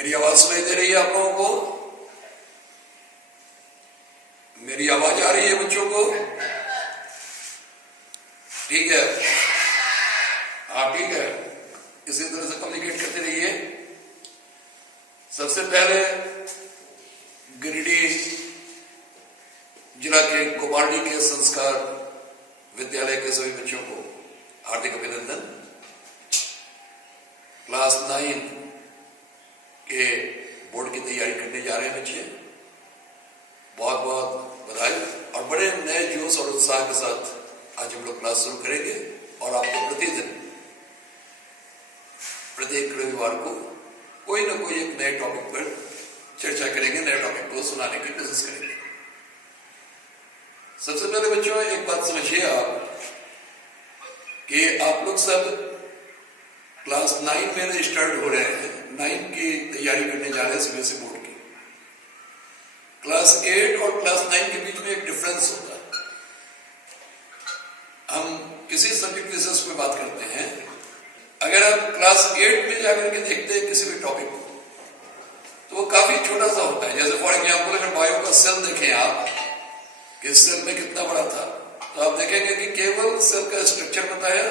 मेरी आवाज सुनाई दे रही है आप लोगों को? मेरी आवाज आ रही है बच्चों को? ठीक है, हाँ ठीक है। इसी तरह से कम्युनिकेट करते रहिए। सबसे पहले गिरिडीह जिला के गोपालडी के संस्कार विद्यालय के सभी बच्चों को हार्दिक अभिनंदन। क्लास 9 के बोर्ड की तैयारी करने जा रहे हैं बच्चे, बहुत बहुत बधाई। और बड़े नए जोश और उत्साह के साथ आज हम लोग क्लास शुरू करेंगे और आपको प्रतिदिन प्रत्येक रविवार को कोई ना कोई एक नए टॉपिक पर चर्चा करेंगे, नए टॉपिक को सुनाने की कोशिश करेंगे। सबसे पहले बच्चों एक बात समझिए आप कि आप लोग सब क्लास 9 में रजिस्टर्ड हो रहे हैं, 9 की तैयारी करने जा रहे हैं सीबीएसई बोर्ड की। क्लास 8 और क्लास 9 के बीच में एक डिफरेंस होता है। हम किसी सब्जेक्ट विशेष पे बात करते हैं, अगर आप क्लास 8 में जाकर के देखते हैं किसी भी टॉपिक को तो वो काफी छोटा सा होता है। जैसे फॉर एग्जाम्पल अगर बायो का सेल देखें आप कि सेल में कितना बड़ा था, तो आप देखेंगे कि केवल सेल का स्ट्रक्चर बताया,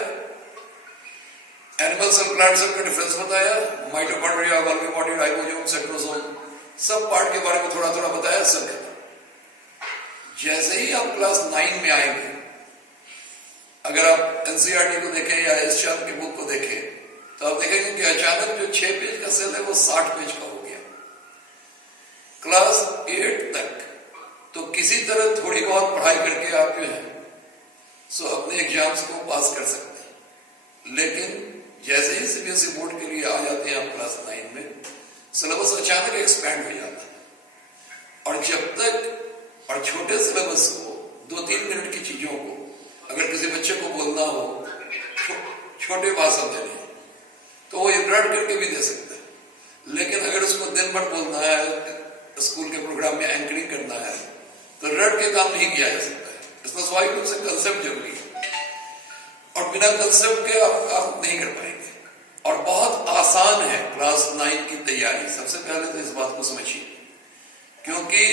एनिमल सेल प्लांट सेल का डिफरेंस बताया, mitochondria, Golgi body, ribosome, centrosome, सब पार्ट के बारे में थोड़ा थोड़ा बताया सेल का। जैसे ही आप क्लास 9 में आएंगे, अगर आप एनसीईआरटी को देखें या एशियन की बुक को देखें तो आप देखेंगे कि अचानक जो 6 पेज का सेल है वो 60 पेज का हो गया। क्लास 8 तक तो किसी तरह थोड़ी बहुत पढ़ाई करके आप जो है सो अपने एग्जाम्स को पास कर सकते हैं, लेकिन जैसे ही सीबीएसई बोर्ड के लिए आ जाते हैं आप क्लास 9 में, सिलेबस अचानक एक्सपैंड हो जाता है। और जब तक और छोटे सिलेबस को 2-3 मिनट की चीजों को अगर किसी बच्चे को बोलना हो छोटे भाषण देने, तो वो इंटरप्ट करके भी दे सकता है। लेकिन अगर उसको दिन भर बोलना है, स्कूल के प्रोग्राम में एंकरिंग करना है, तो रट के काम नहीं किया जा सकता है। इसमें स्वाभाविक रूप से कंसेप्ट जरूरी है और बिना कंसेप्ट के आप नहीं कर पाएंगे। और बहुत आसान है क्लास 9 की तैयारी। सबसे पहले तो इस बात को समझिए, क्योंकि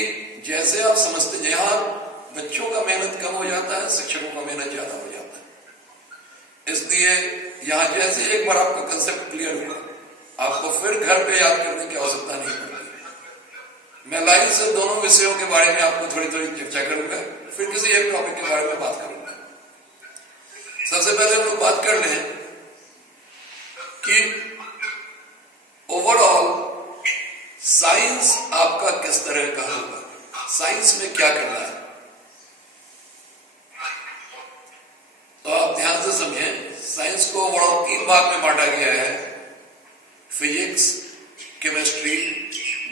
जैसे आप समझते हैं यहां बच्चों का मेहनत कम हो जाता है, शिक्षकों का मेहनत ज्यादा हो जाता है। इसलिए यहां जैसे एक बार आपका कंसेप्ट क्लियर हुआ, आपको फिर घर पे याद करने की आवश्यकता नहीं पड़ती। मैं लाइन से दोनों विषयों के बारे में आपको थोड़ी थोड़ी चर्चा करूंगा, फिर किसी एक टॉपिक के बारे में बात करूंगा। सबसे पहले हम लोग बात कर लें कि ओवरऑल साइंस आपका किस तरह का होगा, साइंस में क्या करना है। तो आप ध्यान से समझें, साइंस को ओवरऑल 3 भाग में बांटा गया है, फिजिक्स, केमिस्ट्री,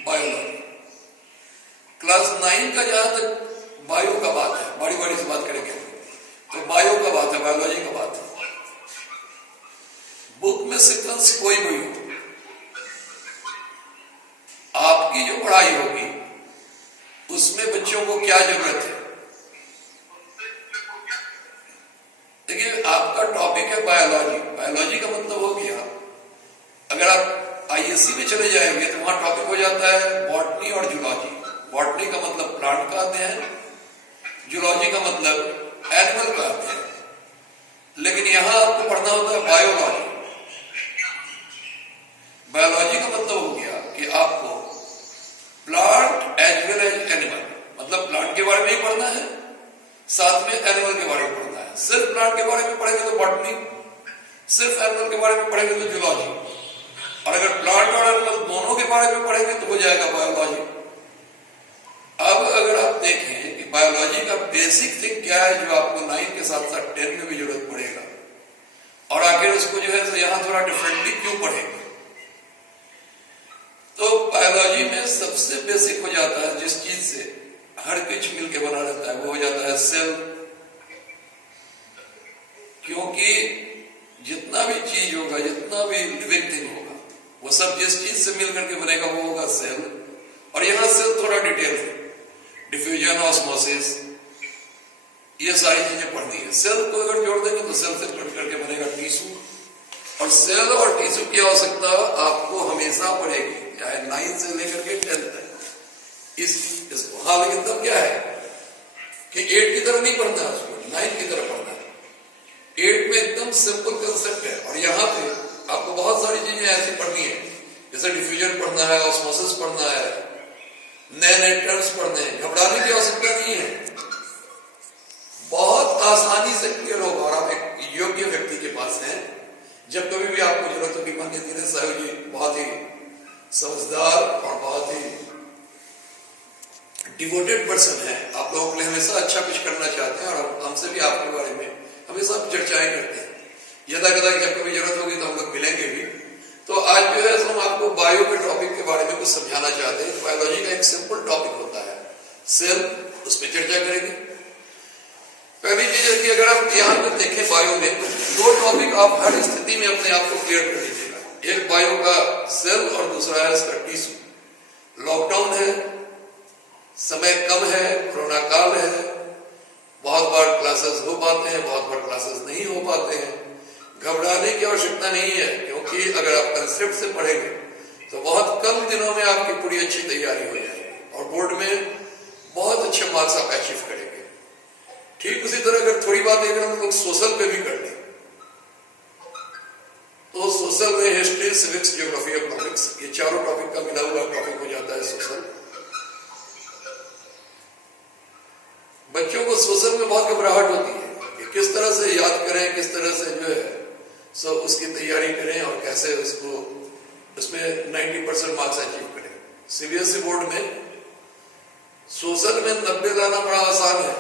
बायोलॉजी। क्लास 9 का जहां तक बायो का बात है, बड़ी बड़ी से बात करेंगे तो बायो का बात है, बायोलॉजी का बात है। बुक में सीक्वेंस कोई भी हो, आपकी जो पढ़ाई होगी उसमें बच्चों को क्या जरूरत है। देखिए आपका टॉपिक है बायोलॉजी। बायोलॉजी का मतलब हो गया, अगर आप आईएससी में चले जाएंगे तो वहां टॉपिक हो जाता है बॉटनी और जूलॉजी। बॉटनी का मतलब प्लांट का अध्ययन, जूलॉजी का मतलब एनिमल का अध्ययन। लेकिन यहां आपको पढ़ना होता है बायोलॉजी। बायोलॉजी का मतलब हो गया कि आपको plant as well as animal, मतलब प्लांट के बारे में ही पढ़ना है, साथ में एनिमल के बारे में पढ़ना है। सिर्फ प्लांट के बारे में पढ़ेंगे तो बॉटनी, सिर्फ एनिमल के बारे में पढ़ेंगे तो जूलॉजी, और अगर प्लांट और एनिमल दोनों के बारे में पढ़ेंगे तो हो जाएगा बायोलॉजी। अब अगर आप देखें कि बायोलॉजी का बेसिक थिंग क्या है जो आपको 9 के साथ साथ 10 में भी जरूरत पड़ेगा, और आखिर उसको जो है यहां थोड़ा डिफरेंटली क्यों पढ़ेंगे। तो बायोलॉजी में सबसे बेसिक हो जाता है जिस चीज से हर कुछ मिलकर बना रहता है, वो हो जाता है सेल। क्योंकि जितना भी चीज होगा, जितना भी लिविंग थिंग होगा, वो सब जिस चीज से मिलकर के बनेगा वो होगा सेल। और यहां सेल थोड़ा डिटेल है, डिफ्यूजन, ऑस्मोसिस, ये सारी चीजें पढ़नी है। सेल को अगर जोड़ देंगे तो सेल से कट करके बनेगा टिश्यू, और सेल और टिश्यू की आवश्यकता आपको हमेशा पड़ेगी। चाहे 9 से लेकर के 10 तक इसको। हाँ, लेकिन तब क्या है कि 8 की तरह नहीं पढ़ना है, उसको 9 की तरह पढ़ना है। 8 में एकदम सिंपल कंसेप्ट है, और यहाँ पे आपको बहुत सारी चीजें ऐसी पढ़नी है, जैसे डिफ्यूजन पढ़ना है, ऑस्मोसिस पढ़ना है, नए नए टर्म्स पढ़ने हैं। घबराने की आवश्यकता नहीं है, बहुत आसानी से क्लियर होगा, और आप एक योग्य व्यक्ति के पास हैं। जब कभी भी आपको जरूरत होगी, माननीय दिनेश साहब जी बहुत ही समझदार और बहुत ही डिवोटेड पर्सन है, आप लोगों के लिए हमेशा अच्छा कुछ करना चाहते हैं, और हमसे भी आपके बारे में हमेशा चर्चाएं करते हैं। यदा कदा जब कभी जरूरत होगी तो हम लोग मिलेंगे भी। तो आज जो है हम आपको बायो के टॉपिक के बारे में कुछ समझाना चाहते हैं। बायोलॉजी का एक सिंपल टॉपिक होता है सेल, उस पर चर्चा करेंगे। पहली चीज है कि अगर आप यहाँ पे देखें बायो में, तो 2 टॉपिक आप हर स्थिति में अपने आप को क्लियर कर लीजिएगा। एक बायो का सेल और दूसरा है इसका टिश्यू। लॉकडाउन है, समय कम है, कोरोना काल है, बहुत बार क्लासेस हो पाते हैं, बहुत बार क्लासेस नहीं हो पाते हैं। घबराने की आवश्यकता नहीं है, क्योंकि अगर आप कंसेप्ट से पढ़ेंगे तो बहुत कम दिनों में आपकी पूरी अच्छी तैयारी हो जाएगी और बोर्ड में बहुत अच्छे मार्क्स आप अचीव करेंगे। ठीक उसी तरह अगर थोड़ी बात अगर हम लोग सोशल पे भी कर लें, तो सोशल में हिस्ट्री, सिविक्स, ज्योग्राफी, इकोनॉमिक्स, ये चारों टॉपिक का मिला हुआ टॉपिक हो जाता है सोशल। बच्चों को सोशल में बहुत घबराहट होती है कि किस तरह से याद करें, किस तरह से जो है सब उसकी तैयारी करें और कैसे उसको उसमें 90% मार्क्स अचीव करें। सीबीएसई बोर्ड में सोशल में 90 लाना बड़ा आसान है,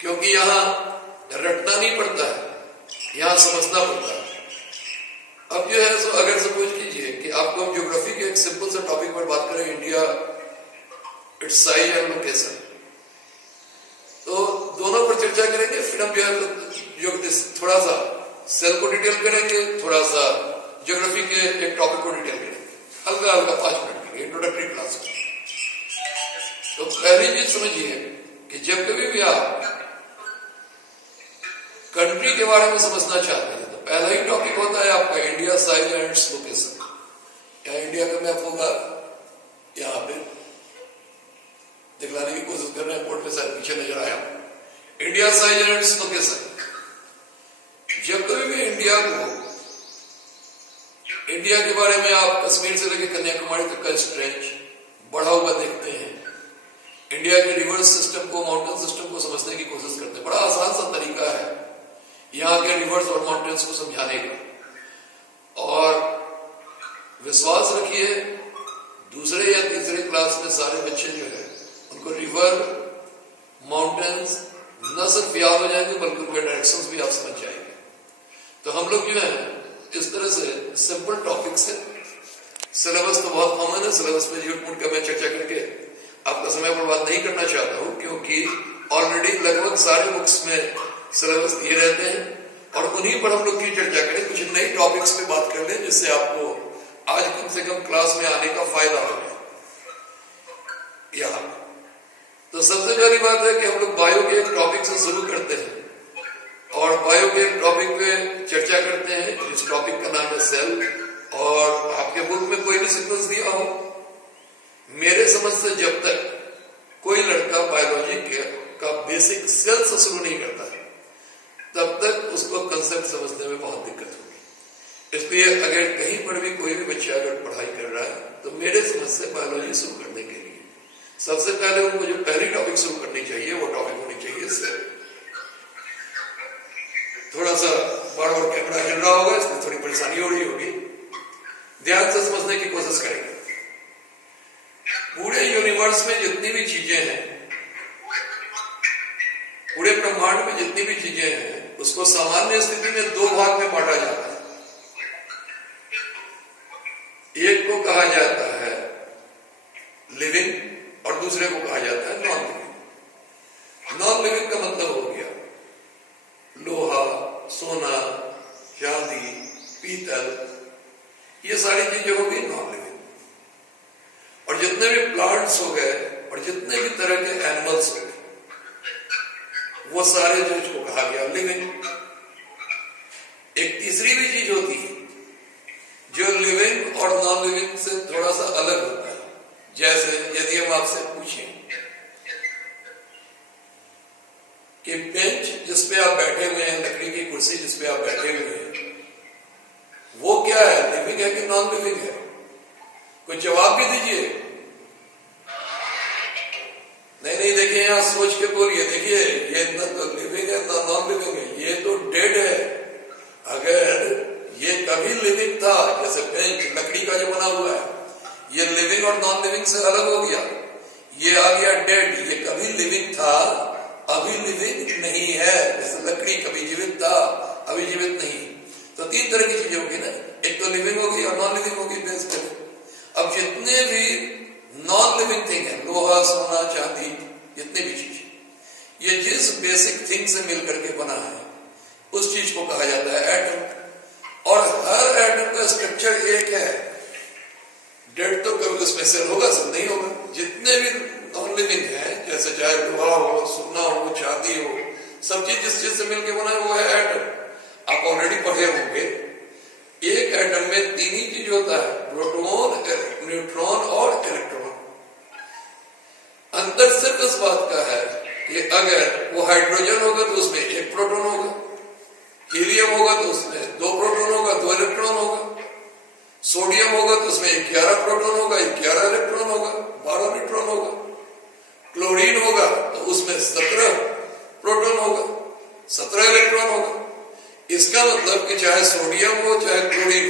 क्योंकि यहाँ रटना नहीं पड़ता है, यहाँ समझना पड़ता है। अब जो है सो अगर सपोज कीजिए कि आपको हम ज्योग्राफी के एक सिंपल से टॉपिक पर बात करें, India, it's size and location, तो दोनों पर चर्चा करेंगे। फिर हम जो है थोड़ा सा सेल को डिटेल करेंगे, थोड़ा सा ज्योग्राफी के एक टॉपिक को डिटेल करेंगे, हल्का हल्का 5 मिनट के इंट्रोडक्टरी क्लास में। तो पहली चीज समझिए कि जब कभी भी आप कंट्री के बारे में समझना चाहते हैं, तो पहला ही टॉपिक होता है आपका India size and its location. या इंडिया का मैप होगा, यहाँ पे दिखलाने की कोशिश कर रहे हैं, बोर्ड पे शायद पीछे नजर आया, India size and its location. जब कभी भी इंडिया के बारे में आप कश्मीर से लेकर कन्याकुमारी तक का स्ट्रेच बढ़ा हुआ देखते हैं, इंडिया के रिवर सिस्टम को, माउंटेन सिस्टम को समझने की कोशिश करते हैं। बड़ा आसान सा तरीका है यहाँ के रिवर्स और माउंटेन्स को समझाने का, और विश्वास रखिए दूसरे या तीसरे क्लास में सारे बच्चे जो है उनको रिवर, माउंटेन्स न सिर्फ याद हो जाएंगे बल्कि उनके डायरेक्शंस भी आप समझ जाएंगे। तो हम लोग जो है इस तरह से सिंपल टॉपिक से, सिलेबस तो बहुत कॉमन है, सिलेबस पे झूठ मूठ का मैं चर्चा करके आपका समय बर्बाद नहीं करना चाहता हूं, क्योंकि ऑलरेडी लगभग सारे बुक्स में सिलेबस दिए रहते हैं और उन्हीं पर हम लोग की चर्चा करें। कुछ नई टॉपिक्स पे बात कर लें जिससे आपको आज कम से कम क्लास में आने का फायदा हो जाए। यहाँ तो सबसे पहली बात है कि हम लोग बायो के एक टॉपिक से शुरू करते हैं और बायो के एक टॉपिक पे चर्चा करते हैं जिस टॉपिक का नाम है सेल। और आपके बुक में कोई भी सीक्वेंस दिया हो, मेरे समझ से जब तक कोई लड़का बायोलॉजी का बेसिक सेल से शुरू नहीं करता है, तब तक उसको कंसेप्ट समझने में बहुत दिक्कत होगी। इसलिए अगर कहीं पर भी कोई भी बच्चा अगर पढ़ाई कर रहा है, तो मेरे समझ से बायोलॉजी शुरू करने के लिए सबसे पहले उनको जो पहली टॉपिक शुरू करनी चाहिए वो टॉपिक होनी चाहिए सेल। थोड़ा सा बार बार कैमरा हिल रहा होगा, इसमें थोड़ी परेशानी हो रही होगी, ध्यान से समझने की कोशिश करेंगे। पूरे यूनिवर्स में जितनी भी चीजें हैं, पूरे ब्रह्मांड में जितनी भी चीजें हैं, उसको सामान्य स्थिति में 2 भाग में बांटा जाता है। एक को कहा जाता है लिविंग और दूसरे को कहा जाता है नॉन लिविंग। नॉन लिविंग का मतलब हो गया लोहा, सोना, चांदी, पीतल, ये सारी चीजें हो गई नॉन लिविंग। और जितने भी प्लांट्स हो गए और जितने भी तरह के एनिमल्स हो गए, वो सारे जो इसको कहा गया लिविंग। एक तीसरी भी चीज होती है जो लिविंग और नॉन लिविंग से थोड़ा सा अलग होता है। जैसे यदि हम आपसे पूछें कि बेंच जिसपे आप बैठे हुए हैं, लकड़ी की कुर्सी जिसपे आप बैठे हुए हैं, वो क्या है, लिविंग है कि नॉन लिविंग है? कोई जवाब भी दीजिए। नहीं, देखिए यहां सोच के बोलिए। देखिए ये न तो लिविंग है ना नॉन लिविंग है, ये तो डेड है। अगर ये कभी लिविंग था, जैसे बेंच लकड़ी का जो बना हुआ है, ये लिविंग और नॉन लिविंग से अलग हो गया, ये आ गया डेड। ये कभी लिविंग था, अभी लिविंग नहीं है। जैसे लकड़ी कभी जीवित था, अभी जीवित नहीं। तो तीन तरह की चीजें होगी ना, एक तो लिविंग होगी और नॉन लिविंग होगी बेस पे। अब जितने भी नॉन लिविंग थिंग है, लोहा, सोना, चांदी, जितनी भी चीज, ये जिस बेसिक थिंग से मिलकर के बना है, उस चीज को कहा जाता है एटम। और हर एटम का स्ट्रक्चर एक है। डेड तो कभी उसमें सेल होगा, सब नहीं होगा। जितने भी नॉन लिविंग है, जैसे चाहे लोहा हो, सोना हो, चांदी हो, सब चीज जिस चीज से मिलकर बना है वो है एटम। आप ऑलरेडी पढ़े होंगे, एक एटम में तीन ही चीज होता है, प्रोटॉन, न्यूट्रॉन और इलेक्ट्रॉन। अंतर सिर्फ इस बात का है कि अगर वो हाइड्रोजन होगा तो उसमें एक प्रोटॉन होगा, हीलियम होगा तो उसमें दो प्रोटॉन होगा, दो इलेक्ट्रॉन होगा, सोडियम होगा तो उसमें 11 प्रोटॉन होगा, 11 इलेक्ट्रॉन होगा, 12 न्यूट्रॉन होगा, क्लोरीन होगा तो उसमें 17 प्रोटॉन होगा, 17 इलेक्ट्रॉन होगा। इसका मतलब कि चाहे सोडियम हो चाहे क्लोरीन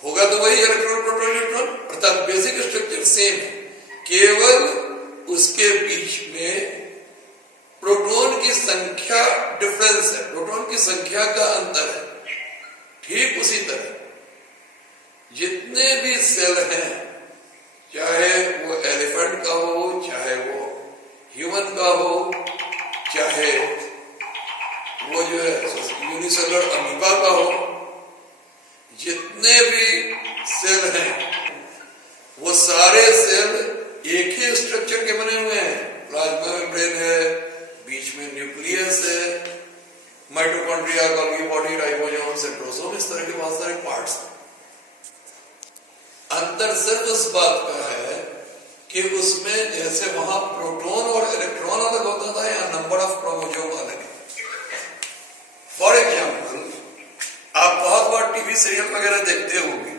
होगा तो वही इलेक्ट्रॉन, प्रोटॉन, न्यूट्रॉन, अर्थात बेसिक स्ट्रक्चर सेम है। केवल उसके बीच में प्रोटॉन की संख्या डिफरेंस है, प्रोटॉन की संख्या का अंतर है। ठीक उसी तरह जितने भी सेल हैं, चाहे वो एलिफेंट का हो, चाहे वो ह्यूमन का हो, चाहे वो जो है यूनिसेलुलर अमीबा का हो, जितने भी सेल हैं वो सारे सेल एक ही स्ट्रक्चर के बने हुए हैं। प्लाज्मा मेम्ब्रेन है, बीच में न्यूक्लियस है, mitochondria, Golgi body, ribosome, centrosome, इस तरह के बहुत सारे पार्ट्स हैं। अंतर सिर्फ इस बात का है कि उसमें जैसे वहां प्रोटॉन और इलेक्ट्रॉन अलग होता था, या नंबर ऑफ क्रोमोसोम अलग है। फॉर एग्जाम्पल, आप बहुत बार टीवी सीरियल वगैरह देखते होंगे,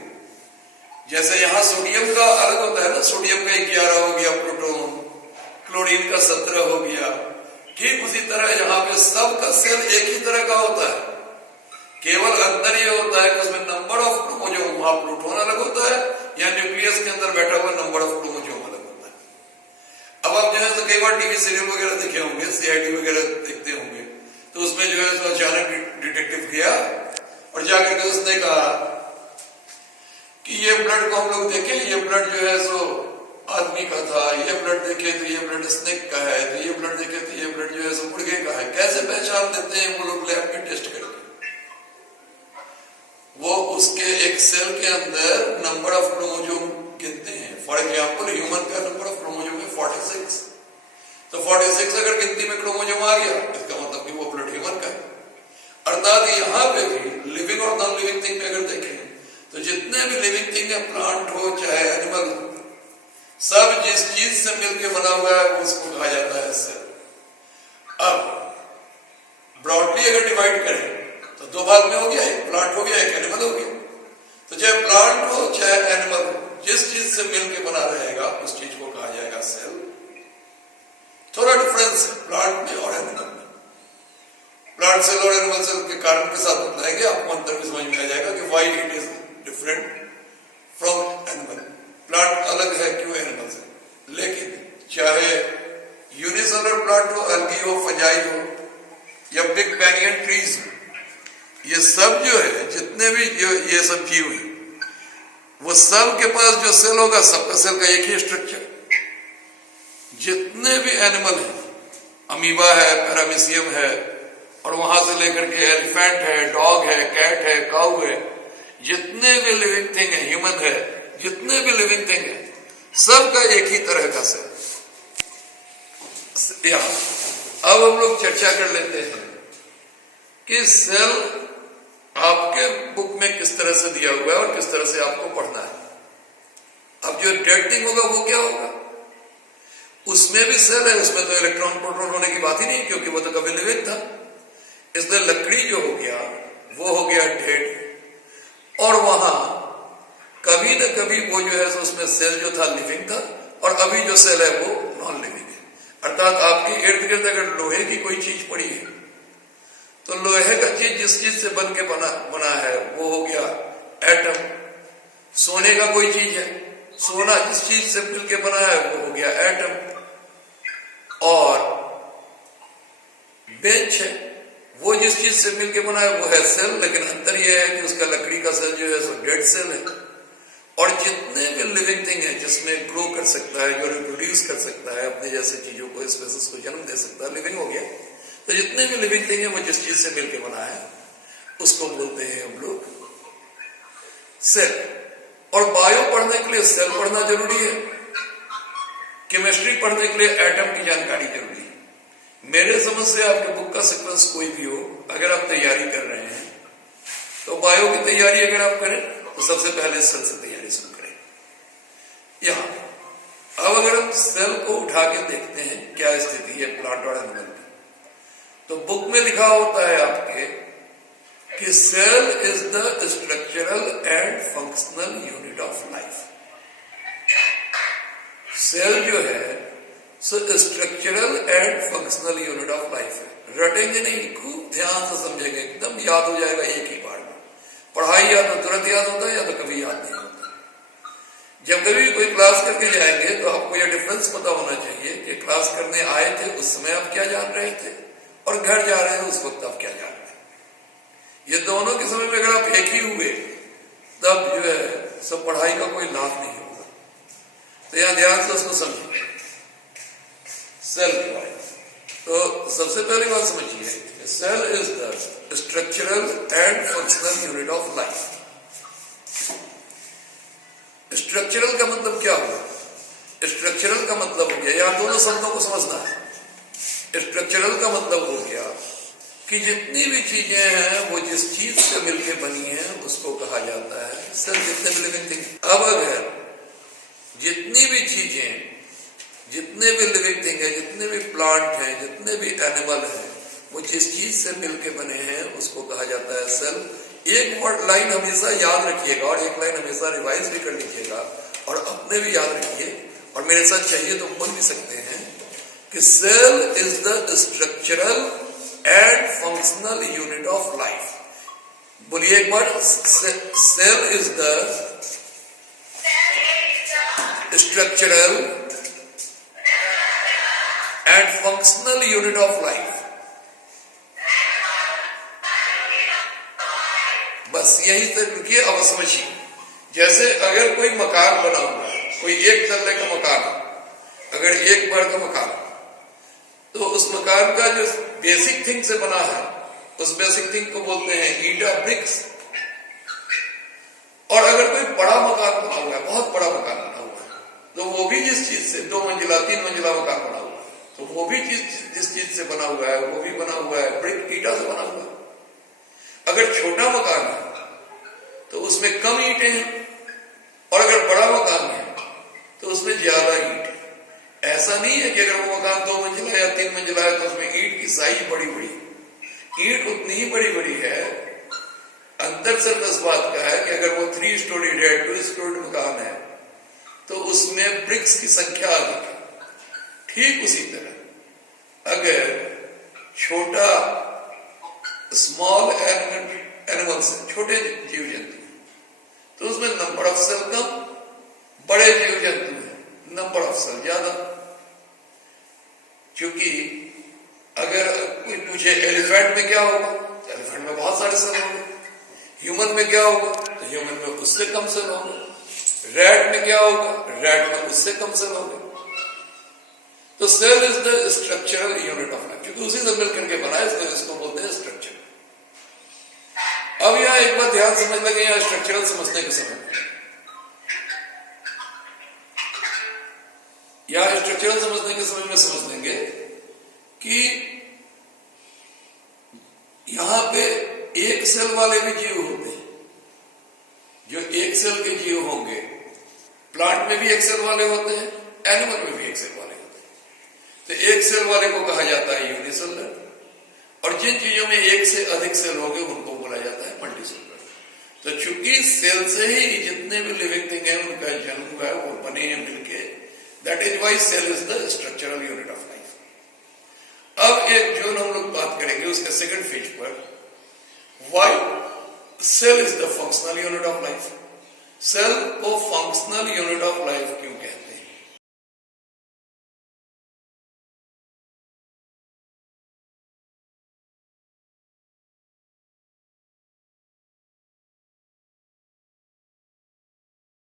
जैसे यहां सोडियम का अलग होता है ना, सोडियम का 11 हो गया प्रोटॉन, क्लोरीन का 17 हो गया। ठीक उसी तरह यहाँ पे सबका सेल एक ही तरह का होता है, केवल अंतर ये होता है कि उसमें नंबर ऑफ क्रोमोसोम, वहां प्रोटॉन अलग होता है, या न्यूक्लियस के अंदर बैठा हुआ नंबर ऑफ क्रोमोसोम अलग होता है। अब आप जो है तो कई बार टीवी सीरियल वगैरह देखे होंगे, सीआईडी वगैरह देखते होंगे, तो उसमें जो है तो अचानक डिटेक्टिव गया और जाकर के उसने कहा कि ये ब्लड को हम लोग देखें, ये ब्लड जो है सो आदमी का था, ये ब्लड देखे तो ये ब्लड स्नेक का है, तो ये ब्लड देखे तो ये ब्लड जो है सो मुर्गे का है। कैसे पहचान देते हैं वो लोग लैब में टेस्ट करके? वो उसके एक सेल के अंदर नंबर ऑफ क्रोमोसोम गिनते हैं। फॉर एग्जाम्पल, ह्यूमन का नंबर ऑफ क्रोमोसोम है 46, तो 46 अगर गिनती में क्रोमोसोम आ गया, इसका मतलब कि वो ब्लड ह्यूमन का है। अर्थात यहाँ पे भी लिविंग और नॉन लिविंग थिंग में अगर देखें तो जितने भी लिविंग थिंग है, प्लांट हो चाहे एनिमल हो, सब जिस चीज से मिलकर बना हुआ है उसको कहा जाता है सेल। अब ब्रॉडली अगर डिवाइड करें तो दो भाग में हो गया, एक प्लांट हो गया, एक एनिमल हो गया। तो चाहे प्लांट हो चाहे एनिमल हो, जिस चीज से मिलकर बना रहेगा उस चीज को कहा जाएगा सेल। थोड़ा डिफरेंस है प्लांट में और एनिमल में। प्लांट सेल और एनिमल सेल के कारण के साथ बताएंगे, आपको अंतर भी समझ में आ जाएगा कि why it is different from animal. Plant अलग है क्यों एनिमल से। लेकिन चाहे यूनिसेलुलर प्लांट हो, एल्गी हो, फंजाई हो, या बिग बैनियन ट्रीज हो, ये सब जो है, जितने भी जो ये सब जीव है, वो सब के पास जो सेल होगा, सबका सेल का एक ही स्ट्रक्चर। जितने भी एनिमल है, अमीबा है, पैरामीशियम है, और वहां से लेकर के एलिफेंट है, डॉग है, कैट है, काऊ है, जितने भी लिविंग थिंग है, ह्यूमन है, जितने भी लिविंग थिंग है, सबका एक ही तरह का सेल। अब हम लोग चर्चा कर लेते हैं कि सेल आपके बुक में किस तरह से दिया हुआ है और किस तरह से आपको पढ़ना है। अब जो डेड थिंग होगा वो क्या होगा, उसमें भी सेल है, उसमें तो इलेक्ट्रॉन प्रोटॉन होने की बात ही नहीं, क्योंकि वो तो कभी लिविंग था। इसलिए लकड़ी जो हो गया वो हो गया डेड, और वहां कभी न कभी वो जो है उसमें सेल जो था लिविंग था, और अभी जो सेल है वो नॉन लिविंग है। अर्थात आपके इर्द गिर्द अगर लोहे की कोई चीज पड़ी है तो लोहे का चीज जिस चीज से बन के बना है वो हो गया एटम। सोने का कोई चीज है, सोना जिस चीज से मिलके बना है वो हो गया एटम। और बेंच है, वो जिस चीज से मिलके बना है वो है सेल, लेकिन अंतर यह है कि उसका लकड़ी का सेल जो है सो डेड सेल है। और जितने भी लिविंग थिंग है जिसमें ग्रो कर सकता है, जो रिप्रोड्यूस कर सकता है, अपने जैसे चीजों को, स्पेसीज को जन्म दे सकता है, लिविंग हो गया। तो जितने भी लिविंग थिंग है वो जिस चीज से मिलके बना है उसको बोलते हैं हम लोग सेल। और बायो पढ़ने के लिए सेल पढ़ना जरूरी है, केमिस्ट्री पढ़ने के लिए एटम की जानकारी जरूरी है। मेरे समझ से आपके बुक का सीक्वेंस कोई भी हो, अगर आप तैयारी कर रहे हैं तो बायो की तैयारी अगर आप करें तो सबसे पहले सेल से तैयारी शुरू करें। यहां अब अगर हम सेल को उठा के देखते हैं क्या स्थिति है प्लांट और एनिमल की, तो बुक में लिखा होता है आपके कि cell is the structural and functional unit of life. Cell जो है सो structural and functional unit of life है। रटेंगे नहीं, खूब ध्यान से समझेंगे, एकदम याद हो जाएगा एक ही बार में। पढ़ाई या तो तुरंत याद होता है या तो कभी याद नहीं होता। जब कभी भी कोई क्लास करके जाएंगे तो आपको यह डिफरेंस पता होना चाहिए कि क्लास करने आए थे उस समय आप क्या जान रहे थे, और घर जा रहे हैं उस वक्त आप क्या जान रहे हैं। ये दोनों के समय में अगर आप एक ही हुए तब जो है सब पढ़ाई का कोई लाभ नहीं होगा। तो यहां ध्यान से उसको समझिए सेल के बारे में। तो सबसे पहली बात समझिए, cell is the structural and functional unit of life. Structural का मतलब क्या हुआ? स्ट्रक्चरल का मतलब हो गया, यहां दोनों शब्दों को समझना है। स्ट्रक्चरल का मतलब हो गया कि जितनी भी चीजें हैं वो जिस चीज से मिलकर बनी है उसको कहा जाता है सेल। जितने भी लिविंग थिंग, अब अगर जितनी भी चीजें, जितने भी लिविंग थिंग है, जितने भी प्लांट हैं, जितने भी एनिमल हैं, वो जिस चीज से मिलके बने हैं उसको कहा जाता है सेल। एक वर्ड लाइन हमेशा याद रखिएगा और एक लाइन हमेशा रिवाइज भी कर लीजिएगा और अपने भी याद रखिए, और मेरे साथ चाहिए तो बोल भी सकते हैं कि cell is the structural and functional unit of life. बोलिए एक बार, cell is the structural and functional unit of life. बस यही तक रुकिए, अब समझिए। जैसे अगर कोई मकान बना हुआ है, कोई एक तल्ले का मकान, अगर एक बार का मकान, तो उस मकान का जो बेसिक थिंग से बना है उस बेसिक थिंग को बोलते हैं ईटा, ब्रिक्स। और अगर कोई बड़ा मकान बना हुआ है, बहुत बड़ा मकान बना हुआ है, तो वो भी जिस चीज से 2 मंजिला 3 मंजिला मकान बना हुआ है, तो वो भी जिस चीज से बना हुआ है वो भी बना हुआ है ब्रिक, ईटा से बना हुआ है। अगर छोटा मकान है तो उसमें कम ईंटें हैं, और अगर बड़ा मकान है तो उसमें ज्यादा ईंट है। ऐसा नहीं है कि अगर वो मकान 2 मंजिला या 3 मंजिला है तो उसमें ईंट की साइज बड़ी बड़ी, ईंट उतनी ही बड़ी बड़ी है। अंतर सिर्फ इस बात का है कि अगर वो 3 स्टोरी है, 2 स्टोरी मकान है, तो उसमें ब्रिक्स की संख्या अधिक है। ठीक उसी तरह अगर छोटा स्मॉल एनिमल्स, छोटे जीव जंतु, तो उसमें नंबर ऑफ सेल कम, बड़े जीव जंतु हैं नंबर ऑफ सेल ज्यादा। क्योंकि अगर कोई पूछे एलिफेंट में क्या होगा, तो एलिफेंट में बहुत सारे सेल होंगे। ह्यूमन में क्या होगा, तो ह्यूमन में उससे कम सेल होंगे। रैट में क्या होगा, रैट में उससे कम सेल होंगे। तो cell is the structural unit of life, क्योंकि उसी से मिलकर के बना है, इसलिए इसको बोलते हैं स्ट्रक्चर। अब यहां एक बात ध्यान समझ लगे, यहां स्ट्रक्चरल समझने के समय या स्ट्रक्चरल समझने के समय में समझ लेंगे कि यहां पे एक सेल वाले भी जीव होते हैं। जो एक सेल के जीव होंगे, प्लांट में भी एक सेल वाले होते हैं, एनिमल में भी एक सेल वाले होते हैं। तो एक सेल वाले को कहा जाता है यूनिसेलुलर, और जिन चीजों में एक से अधिक सेल होंगे उनको बोला जाता है मल्टीसेलुलर। तो चूंकि सेल से ही जितने भी लिविंग थिंग है उनका जन्म हुआ है, वो बने हैं मिलके, that is why cell is the structural unit of life. अब एक जो हम लोग बात करेंगे उसके सेकंड फेज पर, why cell is the functional unit of life. Cell को फंक्शनल यूनिट ऑफ लाइफ क्यों कहते हैं?